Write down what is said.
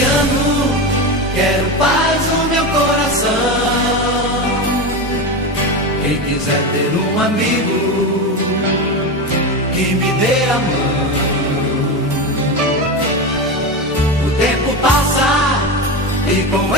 ano quero paz no meu coração. Quem quiser ter um amigo que me dê a mão. O tempo passa e com